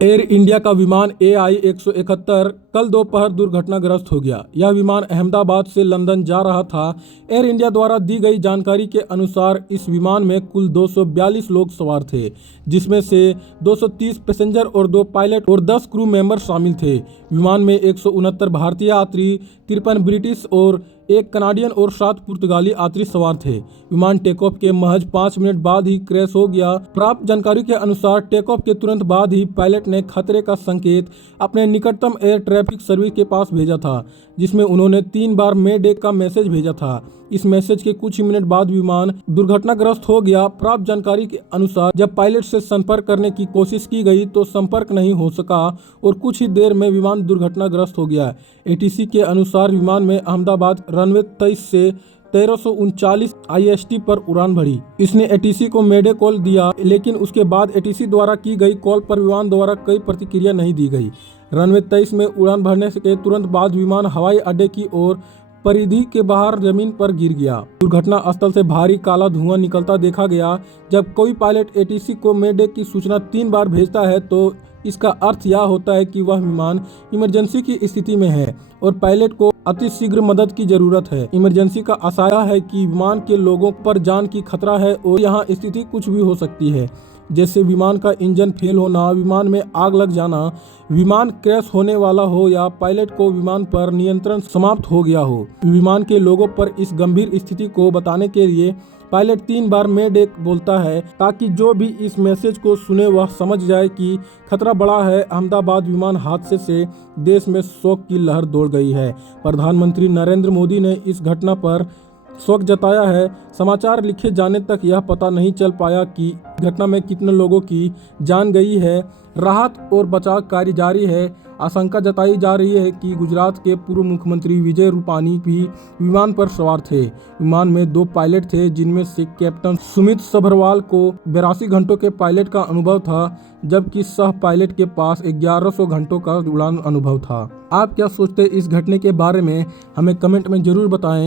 Air India का विमान AI-171 कल दोपहर दुर्घटनाग्रस्त हो गया। यह विमान अहमदाबाद से लंदन जा रहा था। एयर इंडिया द्वारा दी गई जानकारी के अनुसार इस विमान में कुल 242 लोग सवार थे, जिसमें से 230 पैसेंजर और 2 पायलट और 10 क्रू मेंबर शामिल थे। विमान में 169 भारतीय यात्री, 53 ब्रिटिश और 1 कनाडियन और 7 पुर्तगाली यात्री सवार थे। विमान टेक ऑफ के महज 5 मिनट बाद ही क्रैश हो गया। प्राप्त जानकारी के अनुसार टेक ऑफ के तुरंत बाद ही पायलट ने खतरे का संकेत अपने निकटतम एयर ट्रैफिक सर्विस के पास भेजा था, जिसमें उन्होंने 3 बार मे का मैसेज भेजा था। इस मैसेज के कुछ ही मिनट बाद विमान दुर्घटनाग्रस्त हो गया। प्राप्त जानकारी के अनुसार जब पायलट से संपर्क करने की कोशिश की गई तो संपर्क नहीं हो सका और कुछ ही देर में विमान दुर्घटनाग्रस्त हो गया। ATC के अनुसार विमान में अहमदाबाद रनवे 23 से 1339 IST पर उड़ान भरी। इसने ATC को मेडे कॉल दिया, लेकिन उसके बाद ATC द्वारा की गई कॉल पर विमान द्वारा कोई प्रतिक्रिया नहीं दी गई। रनवे 23 में उड़ान भरने के तुरंत बाद विमान हवाई अड्डे की ओर परिधि के बाहर जमीन पर गिर गया। दुर्घटना स्थल से भारी काला धुआं निकलता देखा गया। जब कोई पायलट ATC को मेडे की सूचना 3 बार भेजता है तो इसका अर्थ यह होता है कि वह विमान इमरजेंसी की स्थिति में है और पायलट को अतिशीघ्र मदद की जरूरत है। इमरजेंसी का आशय है कि विमान के लोगों पर जान की खतरा है और यहाँ स्थिति कुछ भी हो सकती है, जैसे विमान का इंजन फेल होना, विमान में आग लग जाना, विमान क्रैश होने वाला हो या पायलट को विमान पर नियंत्रण समाप्त हो गया हो। विमान के लोगों पर इस गंभीर स्थिति को बताने के लिए पायलट 3 बार मेडे बोलता है, ताकि जो भी इस मैसेज को सुने वह समझ जाए कि खतरा बड़ा है। अहमदाबाद विमान हादसे से देश में शोक की लहर दौड़ गई है। प्रधानमंत्री नरेंद्र मोदी ने इस घटना पर शोक जताया है। समाचार लिखे जाने तक यह पता नहीं चल पाया कि घटना में कितने लोगों की जान गई है। राहत और बचाव कार्य जारी है। आशंका जताई जा रही है कि गुजरात के पूर्व मुख्यमंत्री विजय रूपानी भी विमान पर सवार थे। विमान में 2 पायलट थे, जिनमें से कैप्टन सुमित सभरवाल को 82 घंटों के पायलट का अनुभव था, जबकि सह पायलट के पास 1100 घंटों का उड़ान अनुभव था। आप क्या सोचते हैं इस घटने के बारे में? हमें कमेंट में जरूर बताएं।